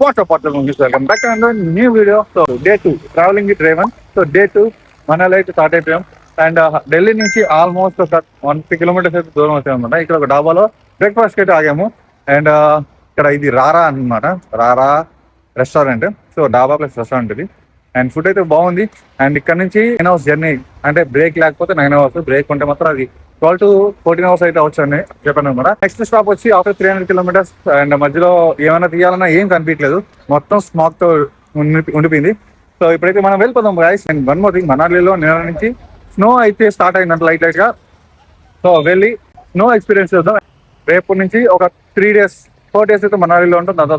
What's up, welcome back to another new video. So day 2 traveling with Raven. So day 2 Manali to start అయిపోయాం and Delhi నుంచి almost ఒక 150 kilometres అయితే దూరం వచ్చాం అనమాట. ఇక్కడ ఒక డాబాలో బ్రేక్ఫాస్ట్ అయితే ఆగాము అండ్ ఇక్కడ ఇది రారా అనమాట, రారా రెస్టారెంట్. సో డాబా ప్లస్ రెస్టారెంట్ ఇది అండ్ ఫుడ్ అయితే బాగుంది. అండ్ ఇక్కడ నుంచి 9 hours జర్నీ, అంటే బ్రేక్ లేకపోతే 9 hours, బ్రేక్ ఉంటే మాత్రం అది 12 to 14 hours అయితే వచ్చాను చెప్పాను అనమాట. నెక్స్ట్ స్టాప్ వచ్చి ఆఫ్టర్ 300 kilometers అండ్ మధ్యలో ఏమైనా తీయాలన్నా ఏం కనిపించలేదు, మొత్తం స్మాక్ తో ఉండిపోయింది. సో ఇప్పుడైతే మనం వెళ్ళిపోదాం guys. And one more thing, మనాలిలో నిన్న నుంచి స్నో అయితే స్టార్ట్ అయిందంట లైట్ గా. సో వెళ్ళి స్నో ఎక్స్పీరియన్స్ చేద్దాం. రేపు నుంచి ఒక 4 days అయితే మనాలిలో ఉంటాం. దాంతో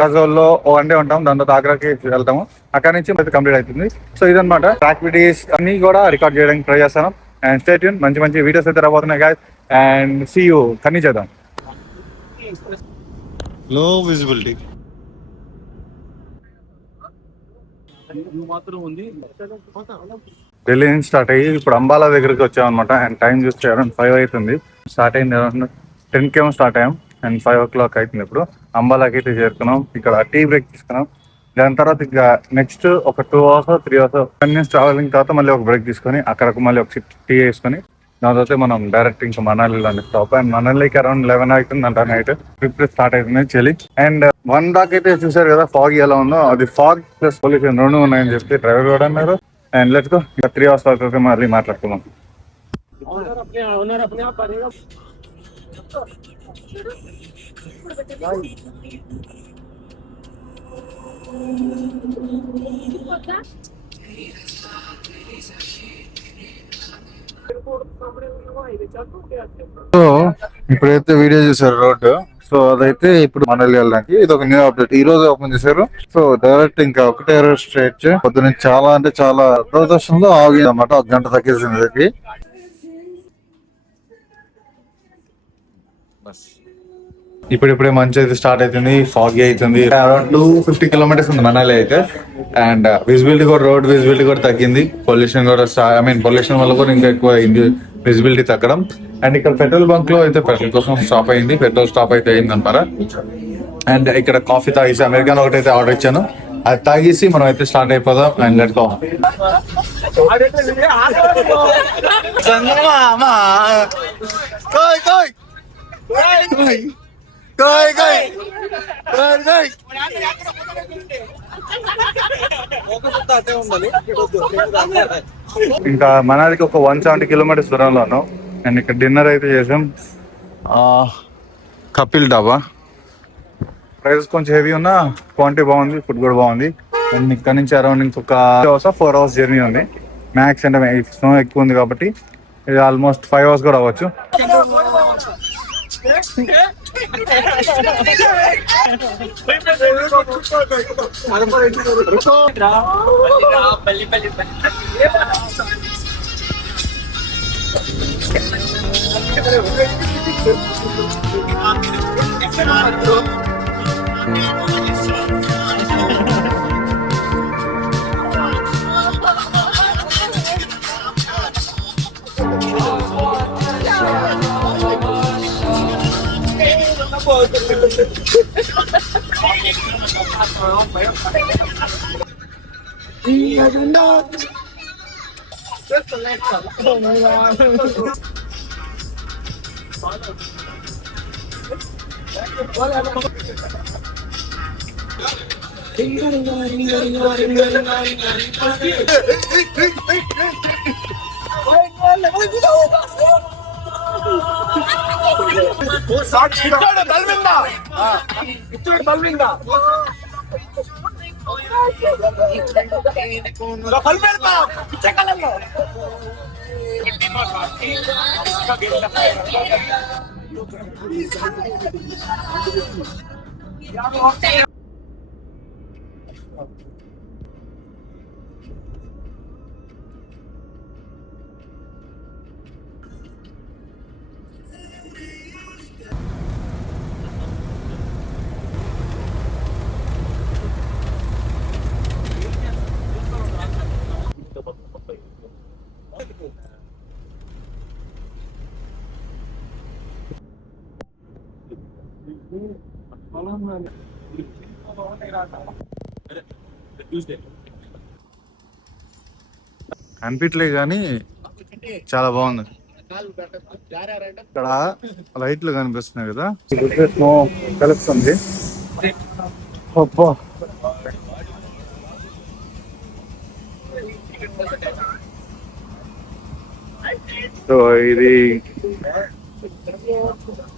కజోల్లో 1 day ఉంటాం, దాంతో ఆగ్రాకి వెళ్తాము. అక్కడ నుంచి కంప్లీట్ అవుతుంది. సో ఇదన్నమాట యాక్టివిటీస్ అన్ని కూడా రికార్డ్ చేయడానికి ట్రై చేస్తాను. అండ్ స్టే ట్యూన్, మంచి మంచి వీడియోస్ అయితే రాబోతున్నాయి గైస్. అండ్ సీ యూ కన్నీ చేద్దాం. లో విజిబిలిటీ ఢిల్లీ నుంచి స్టార్ట్ అయ్యి ఇప్పుడు అంబాలా దగ్గరికి వచ్చాం అనమాట. అండ్ టైం చూస్తే అరౌండ్ 5 అవుతుంది. స్టార్ట్ అయింది అరౌండ్ 10 km స్టార్ట్ అయ్యాం అండ్ 5 o'clock అవుతుంది. ఇప్పుడు అంబాలాకి అయితే చేరుకున్నాం. ఇక్కడ టీ బ్రేక్ తీసుకున్నాం. దాని తర్వాత ఇంకా నెక్స్ట్ ఒక 2 hours 3 hours కన్వీన్స్ ట్రావెలింగ్ తర్వాత మళ్ళీ ఒక బ్రేక్ తీసుకొని అక్కడకు మళ్ళీ ఒక టీ వేసుకొని దాని తర్వాత మనం డైరెక్ట్ ఇంకా మనాలిలో స్టాప్. అండ్ మనాలికి అరౌండ్ 11 అవుతుంది అంట నైట్. ట్రిప్ స్టార్ట్ అవుతుంది చలి. అండ్ 1 దాకా అయితే చూసారు కదా ఫాగ్ ఎలా ఉందో, అది ఫాగ్ ప్లస్ పొల్యూషన్ 2 ఉన్నాయని చెప్పి డ్రైవర్ కూడా అన్నారు. And let's go. ఇంకా 3 hours తర్వాత మళ్ళీ మాట్లాడుకున్నాం. సో ఇప్పుడైతే వీడియో చూసారు రోడ్. సో అదైతే ఇప్పుడు మనాలి వెళ్ళడానికి ఇది ఒక న్యూ అప్డేట్ ఈ రోజు ఓపెన్ చేశారు. సో డైరెక్ట్ ఇంకా ఒకటే రోడ్ స్ట్రైట్. పొద్దున చాలా అంటే చాలా దూరదర్శనంలో ఆగింది అన్నమాట, 1 గంట తగ్గించింది. ఇప్పుడిప్పుడే మంచి అయితే స్టార్ట్ అవుతుంది, ఫాగీ అవుతుంది. అరౌండ్ 250 kilometers ఉంది మనాలి అయితే. అండ్ విజిబిలిటీ కూడా, రోడ్ విజిబిలిటీ కూడా తగ్గింది. పొల్యూషన్ కూడా పొల్యూషన్ వల్ల కూడా ఇంకా ఎక్కువ విజిబిలిటీ తగ్గడం. అండ్ ఇక్కడ పెట్రోల్ బంక్ లో అయితే పెట్రోల్ కోసం స్టాప్ అయింది, పెట్రోల్ స్టాప్ అయితే అయింది అనమాట. అండ్ ఇక్కడ కాఫీ తాగేసి అమెరికాన్ ఒకటి అయితే ఆర్డర్ ఇచ్చాను, అది తాగేసి మనం అయితే స్టార్ట్ అయిపోదాం. And let's go. ఇంకా మనాలికి ఒక 170 kilometers దూరంలో ఉన్నాం. అండ్ ఇక్కడ డిన్నర్ అయితే చేసాం, కపిల్ డాబా. ప్రైస్ కొంచెం హెవీ ఉన్నా క్వాంటిటీ బాగుంది, ఫుడ్ కూడా బాగుంది. అండ్ ఇక్కడ నుంచి అరౌండ్ ఇంకొక 4 hours జర్నీ ఉంది మ్యాక్స్. అంటే స్నో ఎక్కువ ఉంది కాబట్టి ఇది ఆల్మోస్ట్ 5 hours కూడా అవ్వచ్చు. అనిపించలే కానీ చాలా బాగుంది. ఇక్కడ లైట్లు కనిపిస్తున్నాయి కదా. స్నో కలుస్తుంది. అబ్బా సో ఇది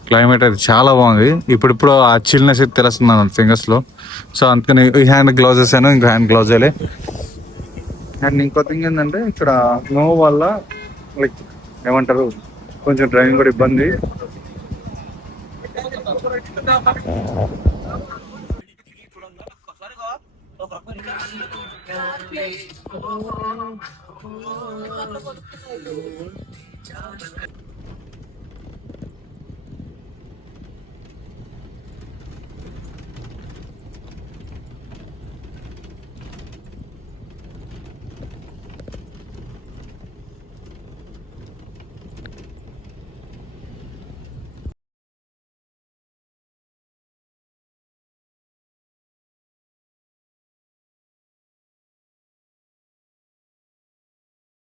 క్లైమేట్ అయితే చాలా బాగుంది. ఇప్పుడు ఆ చిల్నెస్ అయితే తెలుస్తుంది మన ఫింగర్స్ లో. సో అందుకని ఈ హ్యాండ్ గ్లౌజ్ వేసాను, ఇంకో హ్యాండ్ గ్లౌజ్ వేయలే. అండ్ ఇంకో థింగ్ ఏంటంటే ఇక్కడ స్నో వల్ల లైక్ ఏమంటారు కొంచెం డ్రైవింగ్ కూడా ఇబ్బంది.